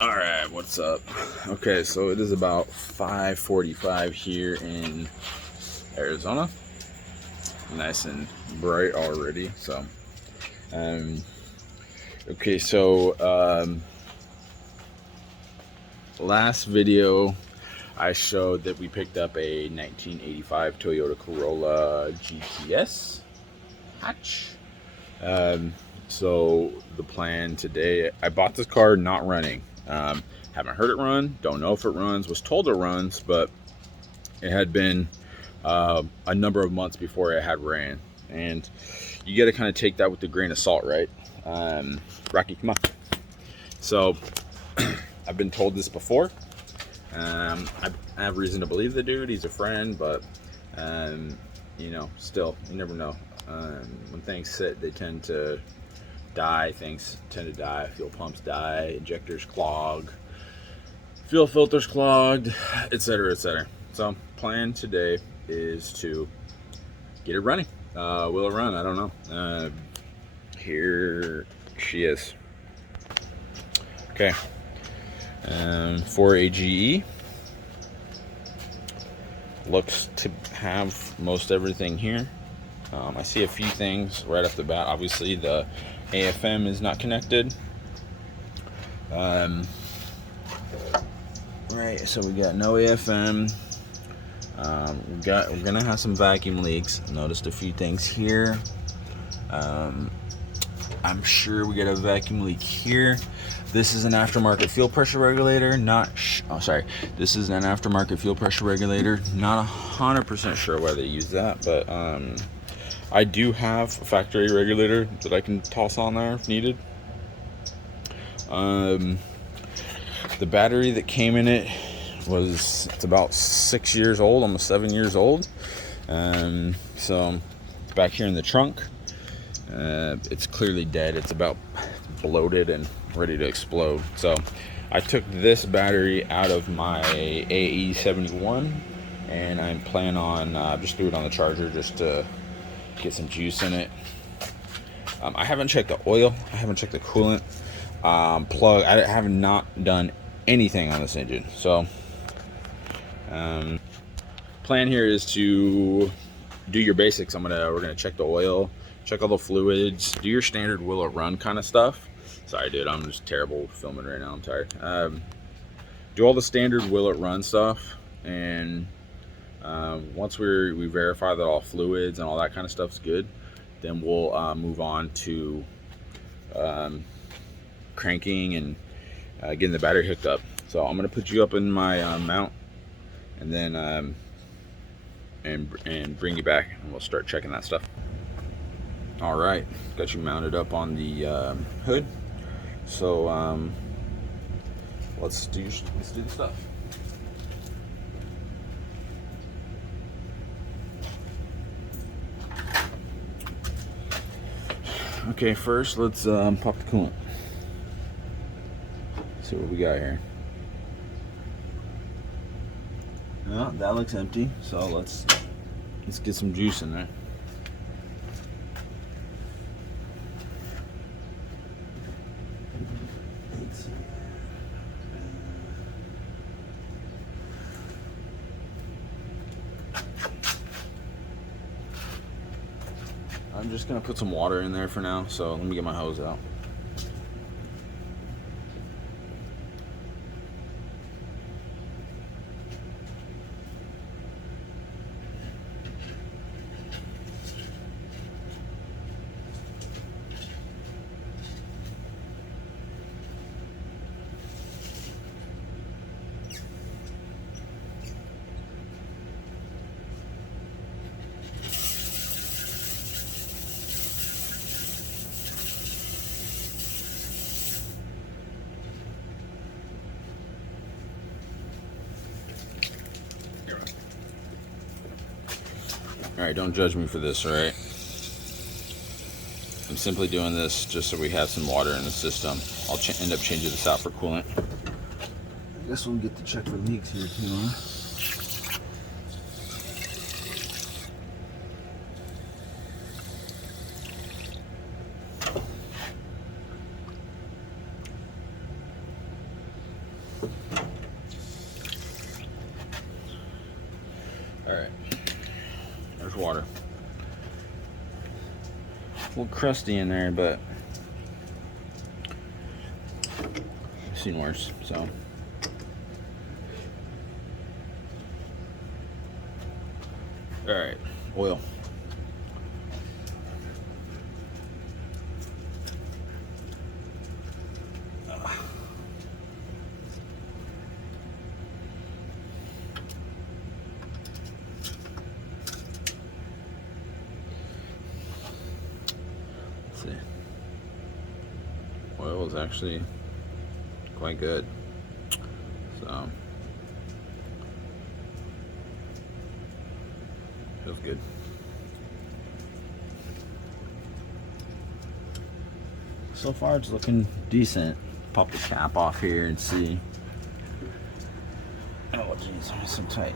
All right, what's up? Okay, so it is about 5:45 here in Arizona. Nice and bright already. Um, okay, so last video I showed that we picked up a 1985 Toyota Corolla GTS hatch. Um, so the plan today, I bought this car not running. Haven't heard it run, don't know if it runs, was told it runs, but it had been a number of months before it had ran. And you got to kind of take that with a grain of salt, right? Rocky, come on. So I've been told this before. I have reason to believe the dude. He's a friend, but still, you never know. When things sit, they tend to die. Things tend to die. Fuel pumps die. Injectors clog. Fuel filters clogged, etc., etc. So, plan today is to get it running. Will it run? I don't know. Here she is. Okay. For a GE, looks to have most everything here. I see a few things right off the bat. Obviously, the AFM is not connected. Right, so we got no AFM. We're gonna have some vacuum leaks. Noticed a few things here. I'm sure we got a vacuum leak here. This is an aftermarket fuel pressure regulator. This is an aftermarket fuel pressure regulator. Not 100% sure why they use that, but I do have a factory regulator that I can toss on there if needed. The battery that came in it's about 6 years old, almost 7 years old. So it's back here in the trunk. It's clearly dead. It's about bloated and ready to explode. So I took this battery out of my AE71, and I'm planning on just threw it on the charger just to get some juice in it. I haven't checked the oil. I haven't checked the coolant plug. I have not done anything on this engine. So plan here is to do your basics. We're gonna check the oil, check all the fluids, do your standard will it run kind of stuff. Sorry, dude, I'm just terrible filming right now. I'm tired. Do all the standard will it run stuff, and once we verify that all fluids and all that kind of stuff's good, then we'll move on to cranking and getting the battery hooked up. So I'm gonna put you up in my mount, and then and bring you back, and we'll start checking that stuff. All right, got you mounted up on the hood. So let's do the stuff. Okay, first let's pop the coolant. See what we got here. No, that looks empty. So let's get some juice in there. I'm just gonna put some water in there for now. So let me get my hose out. All right, don't judge me for this, all right? I'm simply doing this just so we have some water in the system. I'll end up changing this out for coolant. I guess we'll get to check for leaks here too, huh? All right, there's water. A little crusty in there, but I've seen worse, so. All right, oil. Let's see. Oil is actually quite good, so feels good. So far it's looking decent. Pop the cap off here and see. Oh geez, I'm so tight.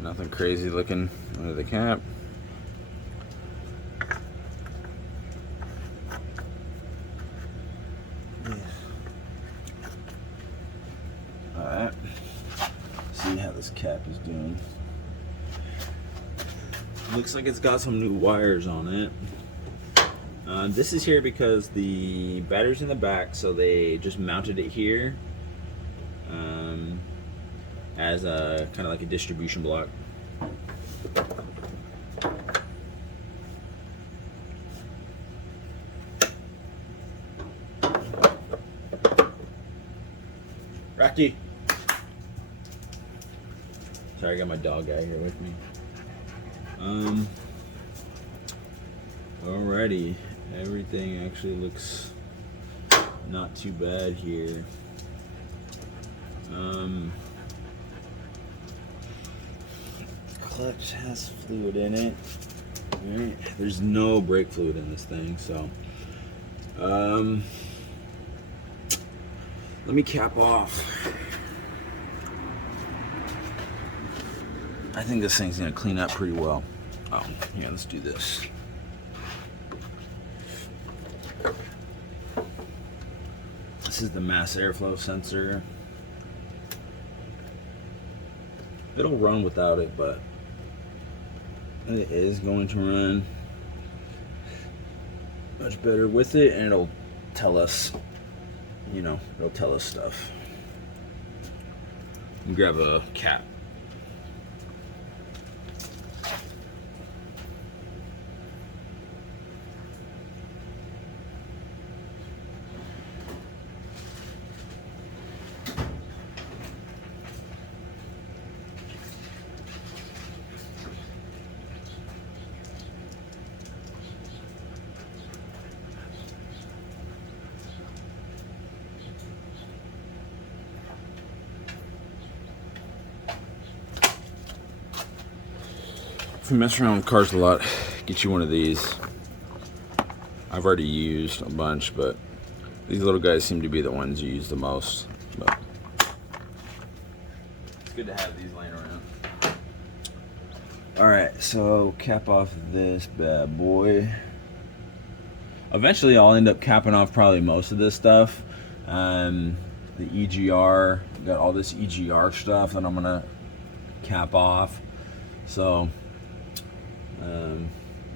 Nothing crazy looking under the cap. Alright. See how this cap is doing. Looks like it's got some new wires on it. This is here because the battery's in the back, so they just mounted it here as a kind of like a distribution block. Rocky. Sorry, I got my dog out here with me. Alrighty, everything actually looks not too bad here. Clutch has fluid in it. Alright, there's no brake fluid in this thing, so let me cap off. I think this thing's gonna clean up pretty well. Oh, yeah, let's do this. This is the mass airflow sensor. It'll run without it, but it is going to run much better with it, and it'll tell us, you know, it'll tell us stuff. Grab a cap. If you mess around with cars a lot, get you one of these. I've already used a bunch, but these little guys seem to be the ones you use the most. But it's good to have these laying around. Alright, so cap off this bad boy. Eventually I'll end up capping off probably most of this stuff. The EGR, got all this EGR stuff that I'm gonna cap off. So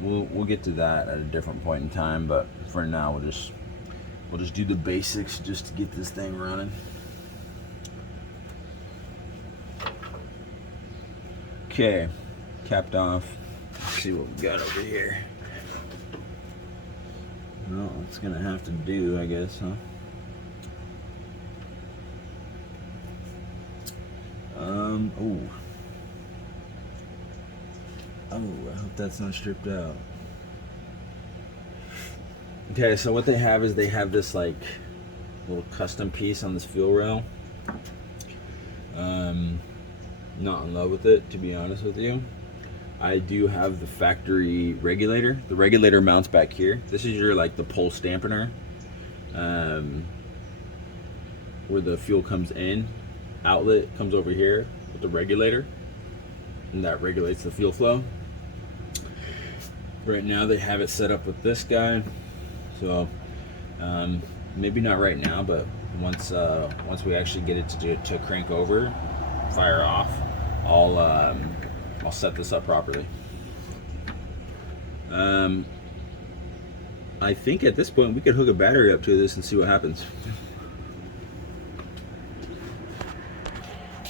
we'll get to that at a different point in time, but for now we'll just do the basics just to get this thing running. Okay, capped off. Let's see what we got over here. Well, it's gonna have to do, I guess, huh? Oh, I hope that's not stripped out. Okay, so what they have is they have this like little custom piece on this fuel rail. Not in love with it, to be honest with you. I do have the factory regulator. The regulator mounts back here. This is your like the pulse dampener, where the fuel comes in. Outlet comes over here with the regulator, and that regulates the fuel flow. Right now they have it set up with this guy, so maybe not right now, but once we actually get it to crank over, fire off, I'll set this up properly. I think at this point we could hook a battery up to this and see what happens.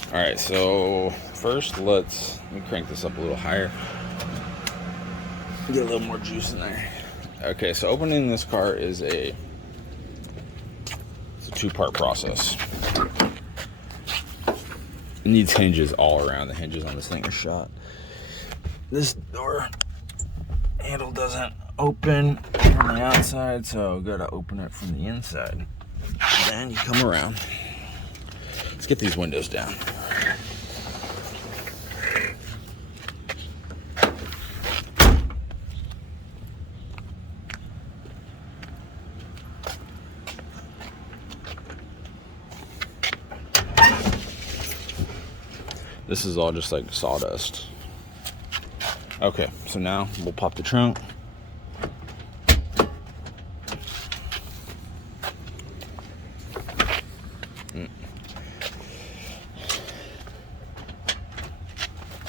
All right, so first let me crank this up a little higher. Get a little more juice in there. Okay, so opening this car is it's a two-part process. It needs hinges all around. The hinges on this thing are shot. This door handle doesn't open from the outside, so gotta open it from the inside. Then you come around. Let's get these windows down. This is all just like sawdust. Okay, so now we'll pop the trunk.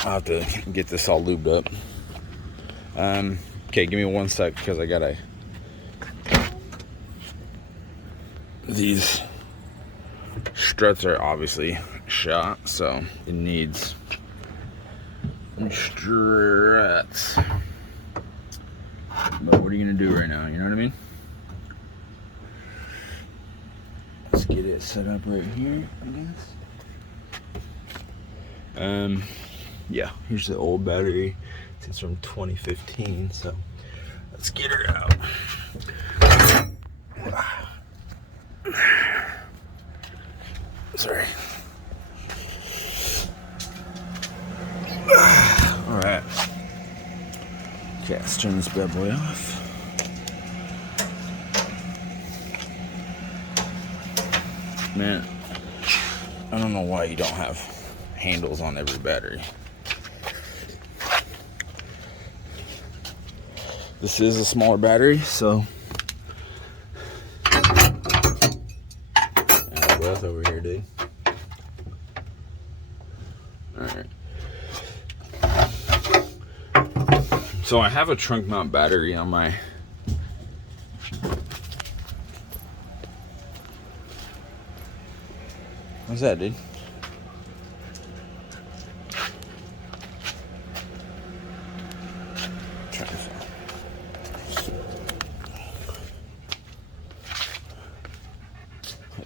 I'll have to get this all lubed up. Okay, give me 1 sec because I gotta. These struts are obviously shot, so it needs struts. But what are you gonna do right now? You know what I mean? Let's get it set up right here, I guess. Yeah, here's the old battery. It's from 2015, so let's get her out. Sorry. All right. Okay, let's turn this bad boy off. Man, I don't know why you don't have handles on every battery. This is a smaller battery, so breath over here, dude. Alright. So I have a trunk mount battery on my what's that, dude?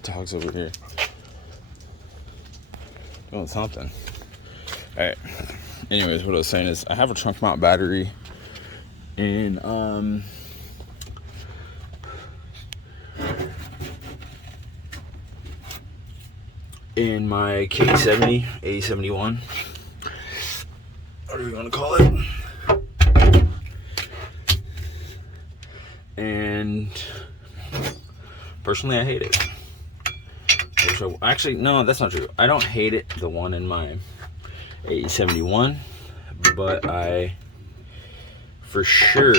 Dog's over here doing something. Alright, anyways, what I was saying is I have a trunk mount battery in my K70 AE71, what are we gonna call it, and personally I hate it. Actually, no, that's not true. I don't hate it, the one in my AE71, but I, for sure,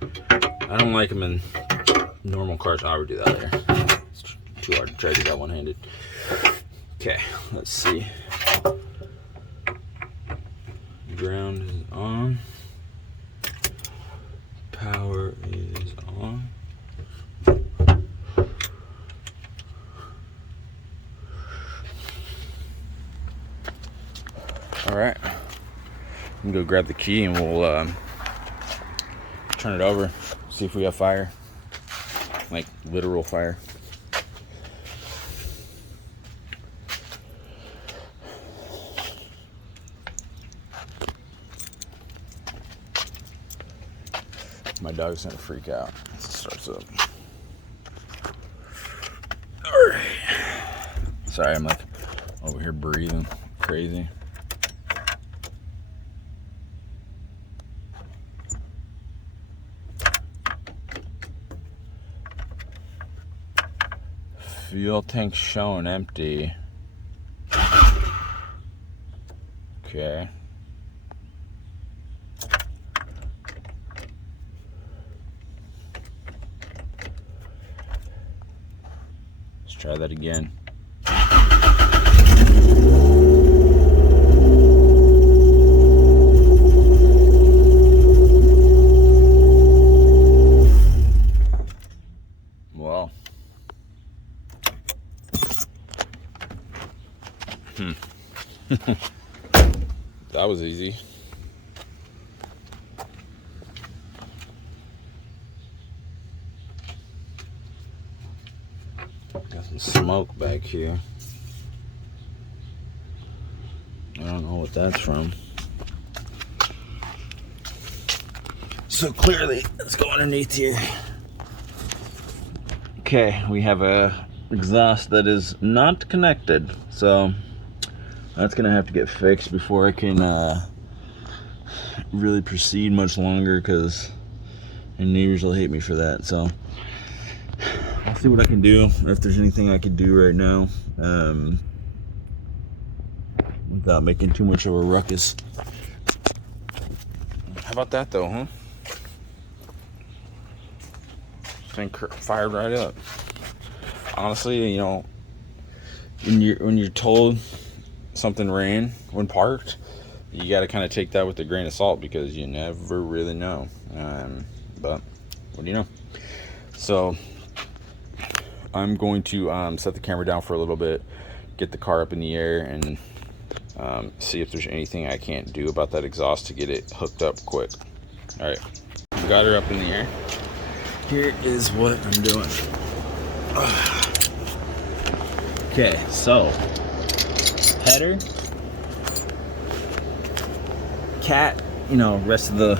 I don't like them in normal cars. I would do that later. It's too hard to try to do that one-handed. Okay, let's see. Ground is on. Power is on. All right, I'm gonna go grab the key and we'll turn it over, see if we have fire, like literal fire. My dog's gonna freak out. It starts up. All right. Sorry, I'm like over here breathing crazy. Fuel tank shown empty. Okay. try that again. Well, that was easy. Got some smoke back here. I don't know what that's from. So clearly, let's go underneath here. Okay, we have a exhaust that is not connected, so that's gonna have to get fixed before I can really proceed much longer, because my neighbors will hate me for that. So I'll see what I can do, or if there's anything I can do right now without making too much of a ruckus. How about that though, huh? Thing fired right up. Honestly, you know, when you're told something ran when parked, you got to kind of take that with a grain of salt, because you never really know. But what do you know? So I'm going to set the camera down for a little bit, get the car up in the air, and see if there's anything I can't do about that exhaust to get it hooked up quick. All right, we got her up in the air. Here is what I'm doing. Okay, so header, cat, you know, rest of the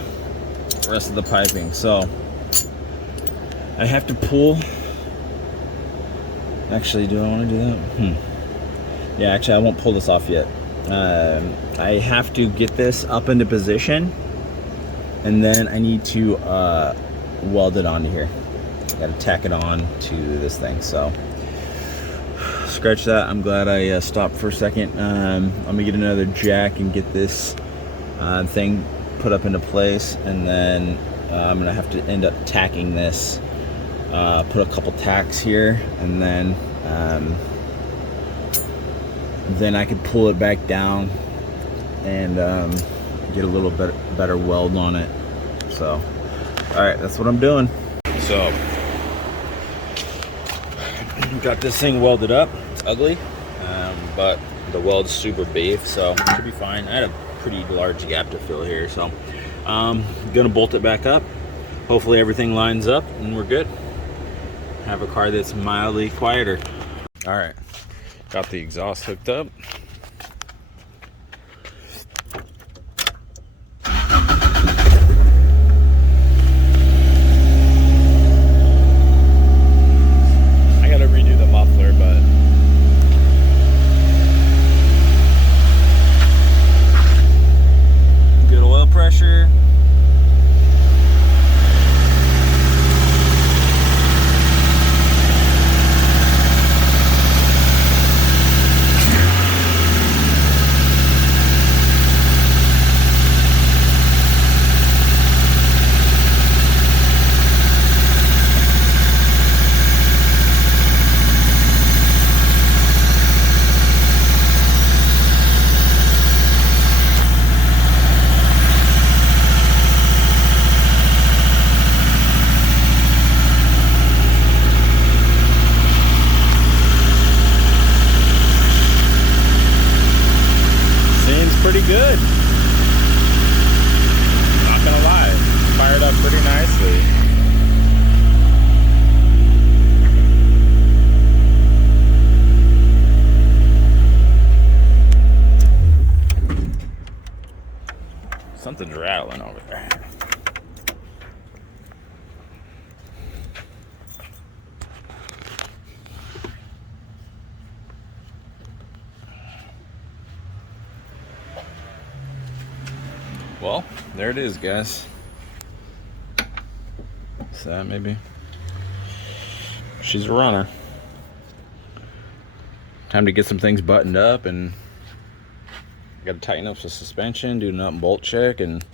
piping. So I have to pull. Actually, do I want to do that? Yeah, actually, I won't pull this off yet. I have to get this up into position, and then I need to weld it onto here. Got to tack it on to this thing. So scratch that. I'm glad I stopped for a second. I'm gonna get another jack and get this thing put up into place, and then I'm gonna have to end up tacking this. Put a couple tacks here, and then I could pull it back down and get a little bit better weld on it. So, all right, that's what I'm doing. So, got this thing welded up. It's ugly, but the weld's super beef, so it should be fine. I had a pretty large gap to fill here, so I'm gonna bolt it back up. Hopefully everything lines up and we're good. Have a car that's mildly quieter. All right, got the exhaust hooked up. I gotta redo the muffler, but good oil pressure. Pretty good. Not gonna lie, fired up pretty nicely. Something's rattling over there. Well, there it is, guys. Is that maybe? She's a runner. Time to get some things buttoned up, and got to tighten up the suspension, do a nut and bolt check, and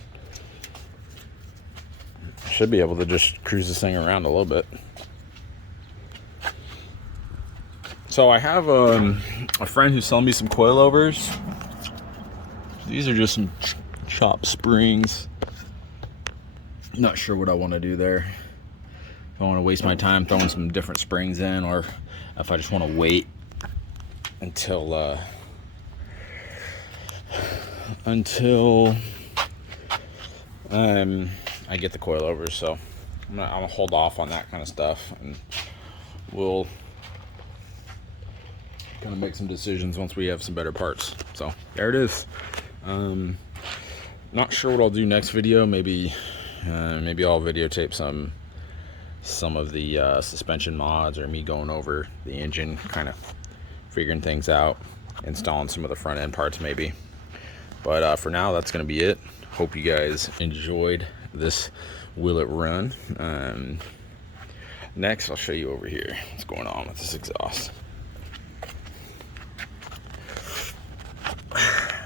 should be able to just cruise this thing around a little bit. So I have a friend who's selling me some coilovers. These are just some chopped springs. Not sure what I want to do there. If I want to waste my time throwing some different springs in, or if I just want to wait until I get the coilovers. So I'm gonna hold off on that kind of stuff, and we'll kind of make some decisions once we have some better parts. So there it is. Not sure what I'll do next video. Maybe I'll videotape some of the suspension mods, or me going over the engine, kind of figuring things out, installing some of the front end parts maybe. But for now, that's gonna be it. Hope you guys enjoyed this Will It Run. Next, I'll show you over here what's going on with this exhaust.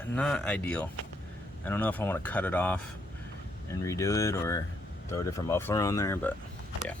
Not ideal. I don't know if I want to cut it off and redo it, or throw a different muffler on there, but yeah.